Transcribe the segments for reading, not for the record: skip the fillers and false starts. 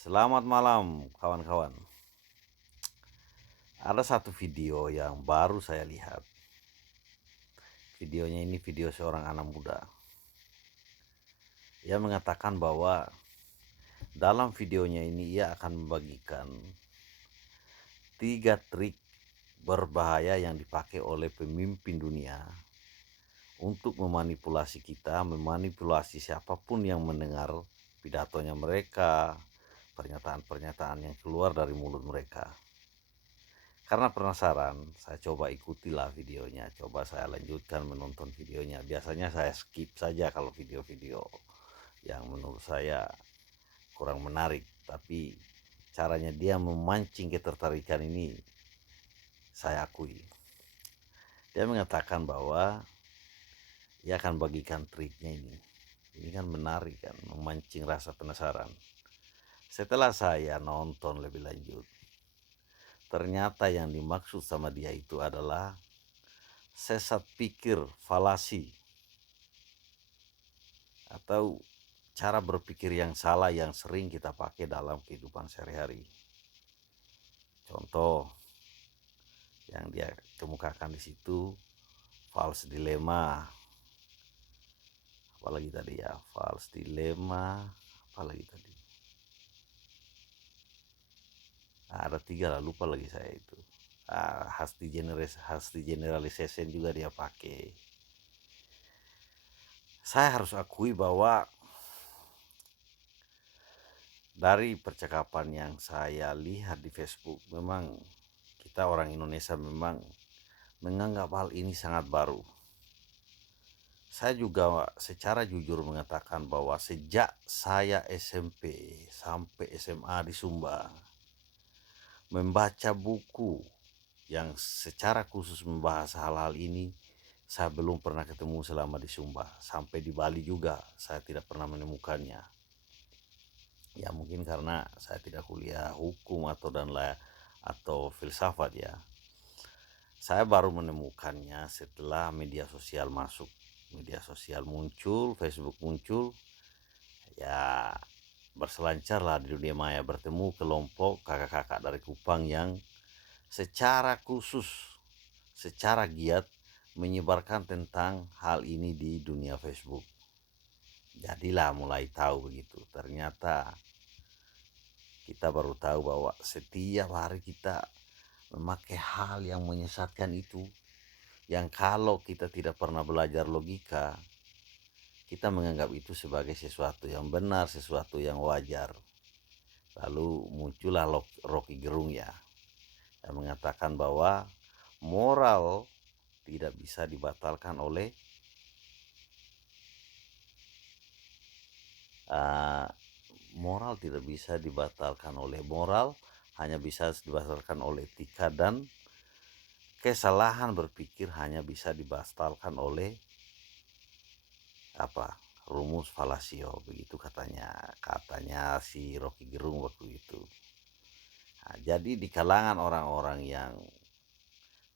Selamat malam kawan-kawan. Ada satu video yang baru saya lihat. Videonya ini video seorang anak muda. Ia mengatakan bahwa dalam videonya ini ia akan membagikan 3 trik berbahaya yang dipakai oleh pemimpin dunia untuk memanipulasi kita, memanipulasi siapapun yang mendengar pidatonya mereka, pernyataan-pernyataan yang keluar dari mulut mereka. Karena penasaran, saya coba ikutilah videonya, coba saya lanjutkan menonton videonya. Biasanya saya skip saja kalau video-video yang menurut saya kurang menarik, tapi caranya dia memancing ketertarikan ini saya akui. Dia mengatakan bahwa ia akan bagikan triknya ini. Ini kan menarik kan, memancing rasa penasaran. Setelah saya nonton lebih lanjut, ternyata yang dimaksud sama dia itu adalah sesat pikir, falasi, atau cara berpikir yang salah yang sering kita pakai dalam kehidupan sehari-hari. Contoh yang dia kemukakan di situ, false dilemma. Apalagi tadi ya, false dilemma, apalagi tadi. Ada 3 lah, lupa lagi saya itu. Hasty generalization juga dia pakai. Saya harus akui bahwa dari percakapan yang saya lihat di Facebook, memang kita orang Indonesia memang menganggap hal ini sangat baru. Saya juga secara jujur mengatakan bahwa sejak saya SMP sampai SMA di Sumba, membaca buku yang secara khusus membahas hal-hal ini, saya belum pernah ketemu selama di Sumba. Sampai di Bali juga saya tidak pernah menemukannya. Ya mungkin karena saya tidak kuliah hukum atau filsafat ya. Saya baru menemukannya setelah media sosial masuk. Media sosial muncul, Facebook muncul. Ya berselancarlah di dunia maya, bertemu kelompok kakak-kakak dari Kupang yang secara khusus, secara giat menyebarkan tentang hal ini di dunia Facebook. Jadilah mulai tahu begitu. Ternyata kita baru tahu bahwa setiap hari kita memakai hal yang menyesatkan itu, yang kalau kita tidak pernah belajar logika, kita menganggap itu sebagai sesuatu yang benar, sesuatu yang wajar. Lalu muncullah Rocky Gerung ya, yang mengatakan bahwa moral tidak bisa dibatalkan oleh moral hanya bisa dibatalkan oleh etika, dan kesalahan berpikir hanya bisa dibatalkan oleh rumus falasio, begitu katanya si Rocky Gerung waktu itu. Nah, jadi di kalangan orang-orang yang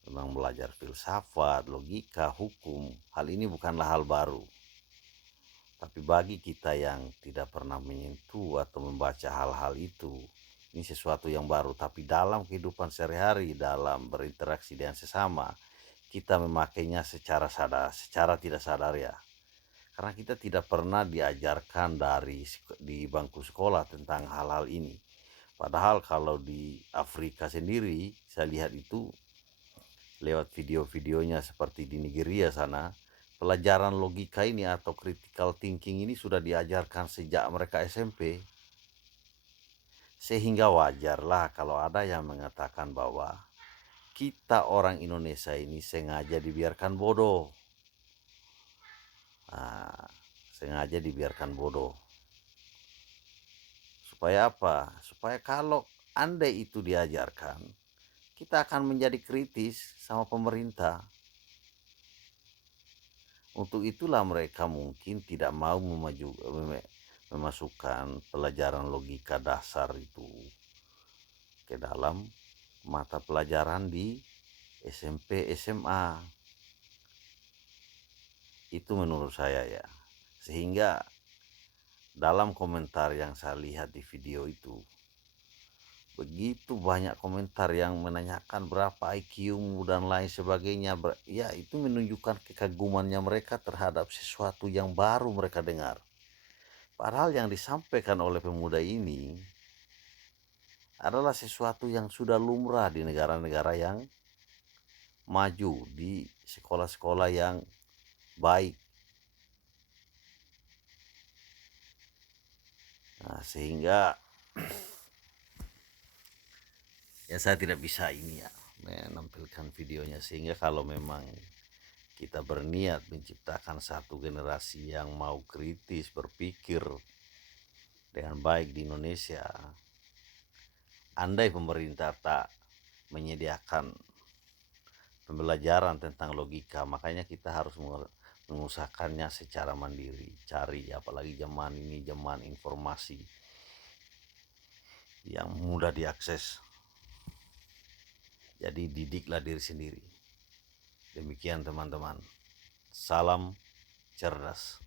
memang belajar filsafat, logika, hukum, hal ini bukanlah hal baru. Tapi bagi kita yang tidak pernah menyentuh atau membaca hal-hal itu, ini sesuatu yang baru. Tapi dalam kehidupan sehari-hari, dalam berinteraksi dengan sesama, kita memakainya secara sadar, secara tidak sadar ya. Karena kita tidak pernah diajarkan di bangku sekolah tentang hal-hal ini. Padahal kalau di Afrika sendiri, saya lihat itu lewat video-videonya seperti di Nigeria sana, pelajaran logika ini atau critical thinking ini sudah diajarkan sejak mereka SMP. Sehingga wajarlah kalau ada yang mengatakan bahwa kita orang Indonesia ini sengaja dibiarkan bodoh. Sengaja dibiarkan bodoh. Supaya apa? Supaya kalau andai itu diajarkan, kita akan menjadi kritis sama pemerintah. Untuk itulah mereka mungkin tidak mau memasukkan pelajaran logika dasar itu ke dalam mata pelajaran di SMP, SMA. Itu menurut saya ya. Sehingga dalam komentar yang saya lihat di video itu, begitu banyak komentar yang menanyakan berapa IQ-mu dan lain sebagainya. Ya, itu menunjukkan kekagumannya mereka terhadap sesuatu yang baru mereka dengar. Padahal yang disampaikan oleh pemuda ini adalah sesuatu yang sudah lumrah di negara-negara yang maju, di sekolah-sekolah yang baik. Nah, sehingga ya saya tidak bisa ini ya menampilkan videonya, sehingga kalau memang kita berniat menciptakan satu generasi yang mau kritis berpikir dengan baik di Indonesia, andai pemerintah tak menyediakan pembelajaran tentang logika, makanya kita harus mengusahakannya secara mandiri, cari, apalagi zaman ini zaman informasi yang mudah diakses. Jadi didiklah diri sendiri. Demikian teman-teman, salam cerdas.